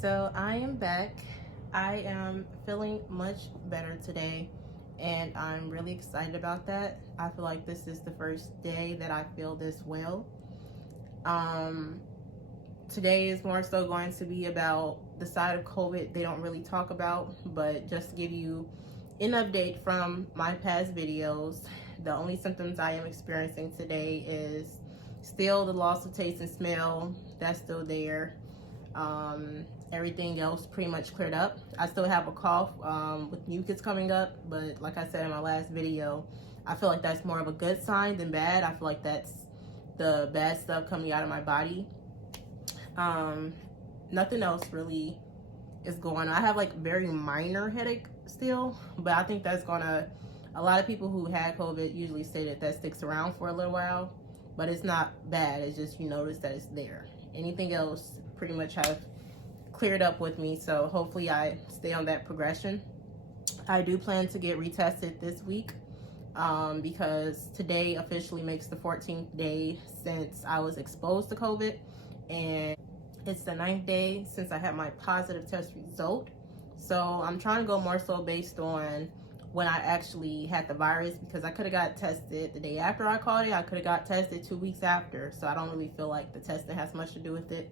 So I am back. I am feeling much better today, and I'm really excited about that. I feel like this is the first day that I feel this well. Um, Today is more so going to be about the side of COVID they don't really talk about, but just to give you an update from my past videos, the only symptoms I am experiencing today is still the loss of taste and smell. That's still there. Everything else pretty much cleared up. I still have a cough with mucus coming up, but like I said in my last video, I feel like that's more of a good sign than bad. I feel like that's the bad stuff coming out of my body. Nothing else really is going on. I have like very minor headache still, but I think that's gonna, a lot of people who had COVID usually say that that sticks around for a little while, but it's not bad. It's just you notice that it's there. Anything else pretty much have cleared up with me, so hopefully I stay on that progression. I do plan to get retested this week because today officially makes the 14th day since I was exposed to COVID, and it's the 9th day since I had my positive test result. So I'm trying to go more so based on when I actually had the virus, because I could have got tested the day after I caught it. I could have got tested 2 weeks after. So I don't really feel like the testing has much to do with it.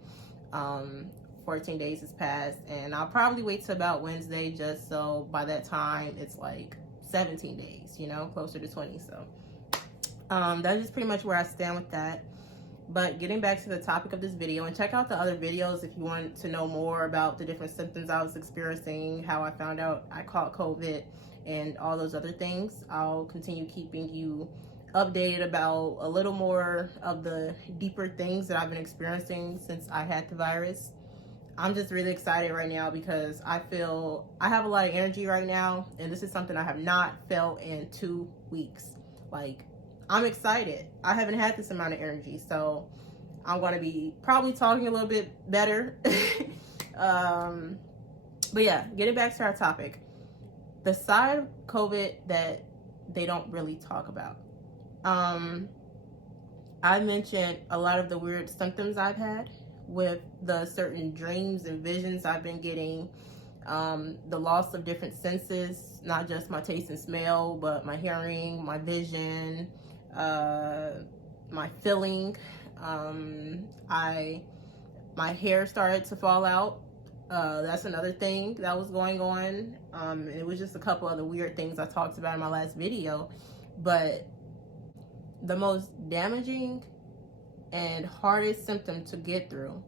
14 days has passed, and I'll probably wait till about Wednesday, just so by that time it's like 17 days, you know, closer to 20. So that's just pretty much where I stand with that. But getting back to the topic of this video, and check out the other videos if you want to know more about the different symptoms I was experiencing, how I found out I caught COVID, and all those other things. I'll continue keeping you updated about a little more of the deeper things that I've been experiencing since I had the virus. I'm just really excited right now because I feel I have a lot of energy right now, and this is something I have not felt in 2 weeks. Like, I'm excited. I haven't had this amount of energy, so I'm going to be probably talking a little bit better. But yeah, getting back to our topic, the side of COVID that they don't really talk about. I mentioned a lot of the weird symptoms I've had with the certain dreams and visions I've been getting, the loss of different senses, not just my taste and smell, but my hearing, my vision, my feeling. My hair started to fall out. That's another thing that was going on. It was just a couple other weird things I talked about in my last video. But the most damaging and hardest symptom to get through,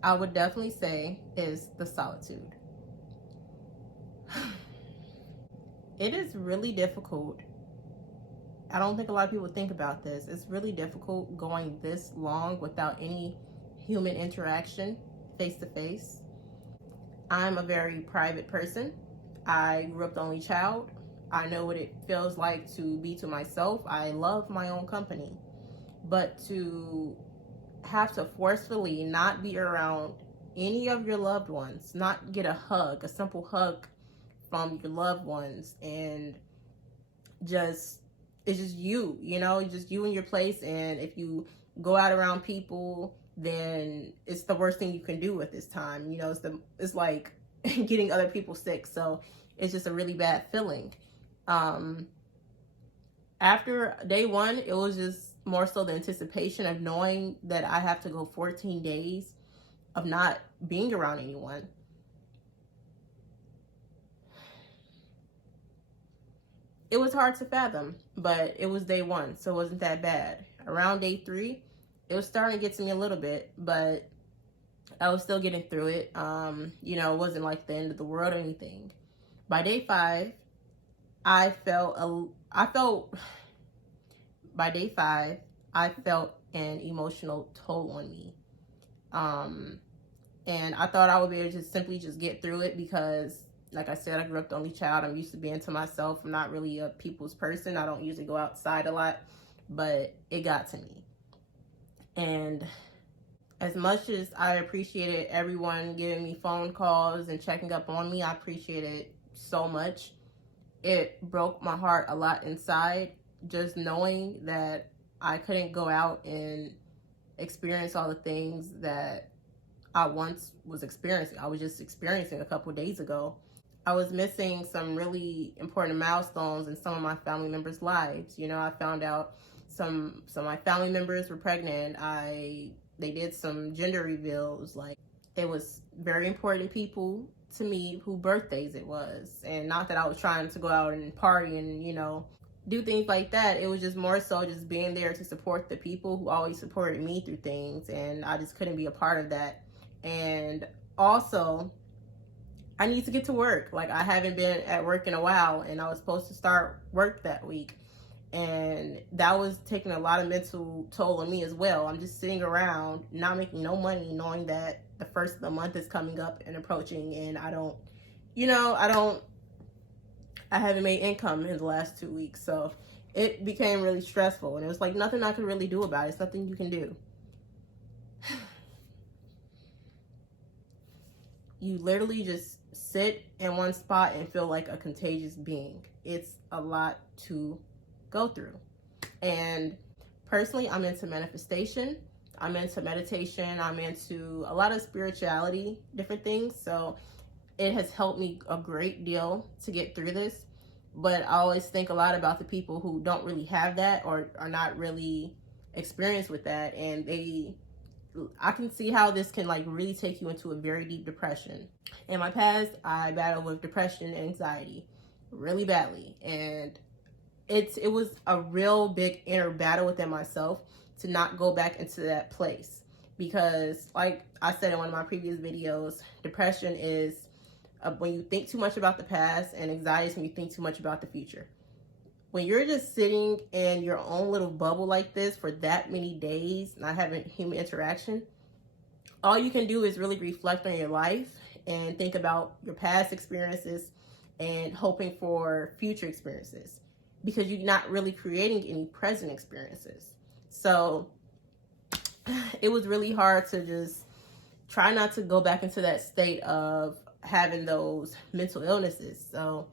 I would definitely say, is the solitude. It is really difficult. I don't think a lot of people think about this. It's really difficult going this long without any human interaction face to face. I'm a very private person. I grew up the only child. I know what it feels like to be to myself. I love my own company. But to have to forcefully not be around any of your loved ones, not get a hug, a simple hug from your loved ones, and just, it's just you know, just you in your place. And if you go out around people, then it's the worst thing you can do at this time. You know, it's like getting other people sick. So it's just a really bad feeling. After day one, it was just more so the anticipation of knowing that I have to go 14 days of not being around anyone. It was hard to fathom, but it was day one, so it wasn't that bad. Around day 3, it was starting to get to me a little bit, but I was still getting through it. You know, it wasn't like the end of the world or anything. By day 5, I felt an emotional toll on me. And I thought I would be able to simply just get through it because, like I said, I grew up the only child. I'm used to being to myself. I'm not really a people's person. I don't usually go outside a lot, but it got to me. And as much as I appreciated everyone giving me phone calls and checking up on me, I appreciate it so much. It broke my heart a lot inside, just knowing that I couldn't go out and experience all the things that I once was experiencing. I was just experiencing a couple days ago. I was missing some really important milestones in some of my family members' lives. You know, I found out some of my family members were pregnant. They did some gender reveals. Like, it was very important people to me who birthdays it was. And not that I was trying to go out and party and, you know, do things like that. It was just more so just being there to support the people who always supported me through things, and I just couldn't be a part of that. And also, I need to get to work. Like, I haven't been at work in a while, and I was supposed to start work that week, and that was taking a lot of mental toll on me as well. I'm just sitting around not making no money, knowing that the first of the month is coming up and approaching, and I haven't made income in the last 2 weeks. So it became really stressful, and it was like nothing I could really do about it. It's nothing you can do. You literally just sit in one spot and feel like a contagious being. It's a lot to go through. And personally, I'm into manifestation. I'm into meditation. I'm into a lot of spirituality, different things. So it has helped me a great deal to get through this. But I always think a lot about the people who don't really have that or are not really experienced with that. And I can see how this can like really take you into a very deep depression. In my past, I battled with depression and anxiety really badly. And it was a real big inner battle within myself to not go back into that place. Because like I said in one of my previous videos, depression is when you think too much about the past, and anxiety is when you think too much about the future. When you're just sitting in your own little bubble like this for that many days, not having human interaction, all you can do is really reflect on your life and think about your past experiences and hoping for future experiences, because you're not really creating any present experiences. So it was really hard to just try not to go back into that state of having those mental illnesses. So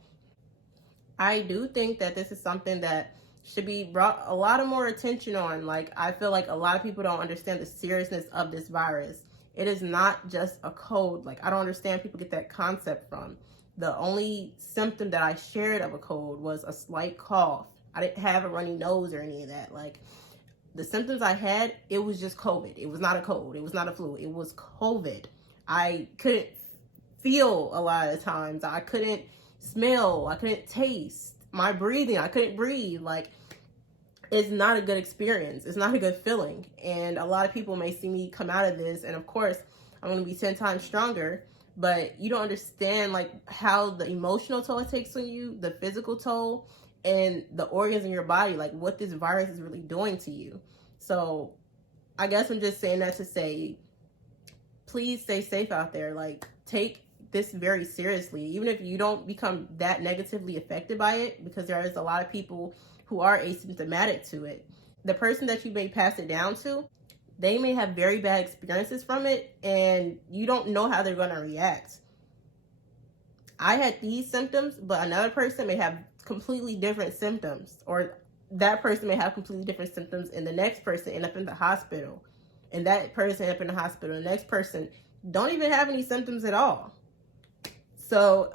I do think that this is something that should be brought a lot of more attention on. Like, I feel like a lot of people don't understand the seriousness of this virus. It is not just a cold. Like, I don't understand people get that concept from. The only symptom that I shared of a cold was a slight cough. I didn't have a runny nose or any of that. Like, the symptoms I had, it was just COVID. It was not a cold. It was not a flu. It was COVID. I couldn't feel a lot of the times. I couldn't smell. I couldn't taste. My breathing, I couldn't breathe. Like, it's not a good experience. It's not a good feeling. And a lot of people may see me come out of this, and of course, I'm going to be 10 times stronger. But you don't understand like how the emotional toll it takes on you, the physical toll, and the organs in your body, like what this virus is really doing to you. So I guess I'm just saying that to say, please stay safe out there. Like, take this very seriously, even if you don't become that negatively affected by it, because there is a lot of people who are asymptomatic to it. The person that you may pass it down to, they may have very bad experiences from it, and you don't know how they're going to react. I had these symptoms, but another person may have completely different symptoms, or that person may have completely different symptoms, and the next person end up in the hospital, and that person end up in the hospital, and the next person don't even have any symptoms at all. So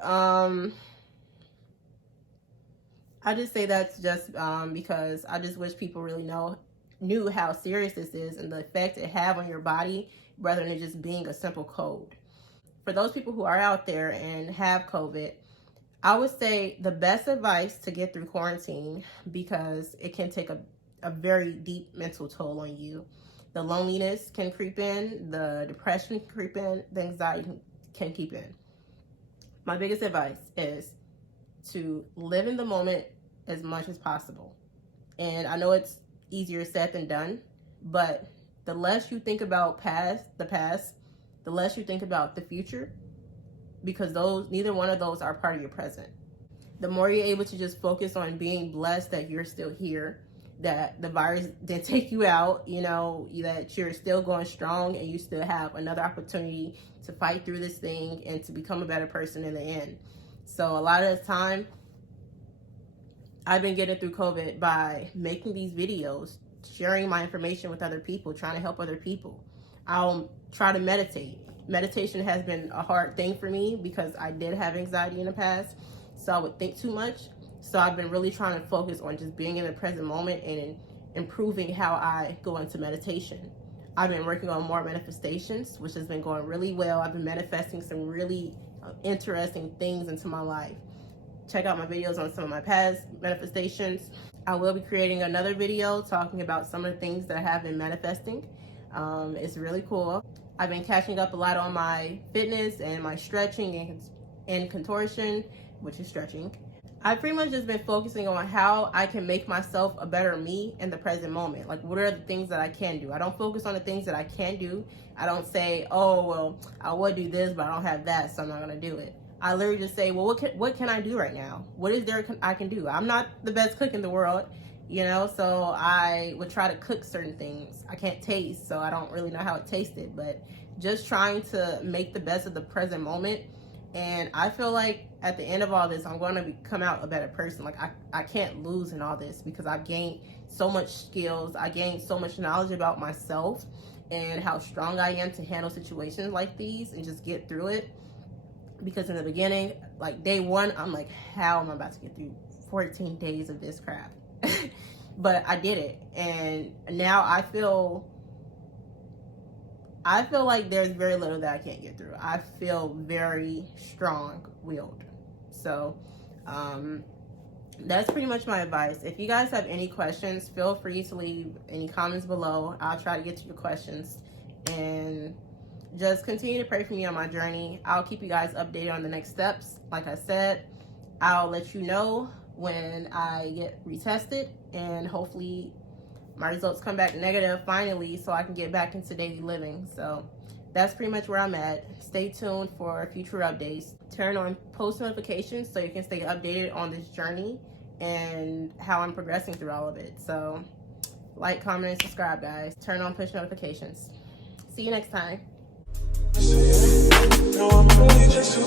I just say that's just because I just wish people really knew how serious this is and the effect it have on your body, rather than just being a simple cold. For those people who are out there and have COVID, I would say the best advice to get through quarantine, because it can take a very deep mental toll on you. The loneliness can creep in, the depression can creep in, the anxiety can creep in. My biggest advice is to live in the moment as much as possible. And I know it's easier said than done, but the less you think about the past, the less you think about the future, because neither one of those are part of your present. The more you're able to just focus on being blessed that you're still here, that the virus didn't take you out, that you're still going strong and you still have another opportunity to fight through this thing and to become a better person in the end. So a lot of the time, I've been getting through COVID by making these videos, sharing my information with other people, trying to help other people. I'll try to meditate. meditation has been a hard thing for me because I did have anxiety in the past, so I would think too much. So I've been really trying to focus on just being in the present moment and improving how I go into meditation. I've been working on more manifestations, which has been going really well. I've been manifesting some really interesting things into my life. Check out my videos on some of my past manifestations. I will be creating another video talking about some of the things that I have been manifesting. It's really cool. I've been catching up a lot on my fitness and my stretching and contortion, which is stretching. I've pretty much just been focusing on how I can make myself a better me in the present moment. Like, what are the things that I can do? I don't focus on the things that I can do. I don't say, oh, well, I would do this, but I don't have that, so I'm not going to do it. I literally just say, well, what can I do right now? What is there I can do? I'm not the best cook in the world, you know, so I would try to cook certain things. I can't taste, so I don't really know how it tasted, but just trying to make the best of the present moment. And I feel like at the end of all this, I'm going to come out a better person. Like, I can't lose in all this because I've gained so much skills. I gained so much knowledge about myself and how strong I am to handle situations like these and just get through it. Because in the beginning, like day one, I'm like, how am I about to get through 14 days of this crap? But I did it. And now I feel like there's very little that I can't get through. I feel very strong-willed. So that's pretty much my advice. If you guys have any questions, feel free to leave any comments below. I'll try to get to your questions. And just continue to pray for me on my journey. I'll keep you guys updated on the next steps. Like I said, I'll let you know when I get retested, and hopefully my results come back negative finally so I can get back into daily living. So that's pretty much where I'm at. Stay tuned for future updates. Turn on post notifications so you can stay updated on this journey and how I'm progressing through all of it. So like, comment, and subscribe, guys. Turn on push notifications. See you next time. No, I'm really just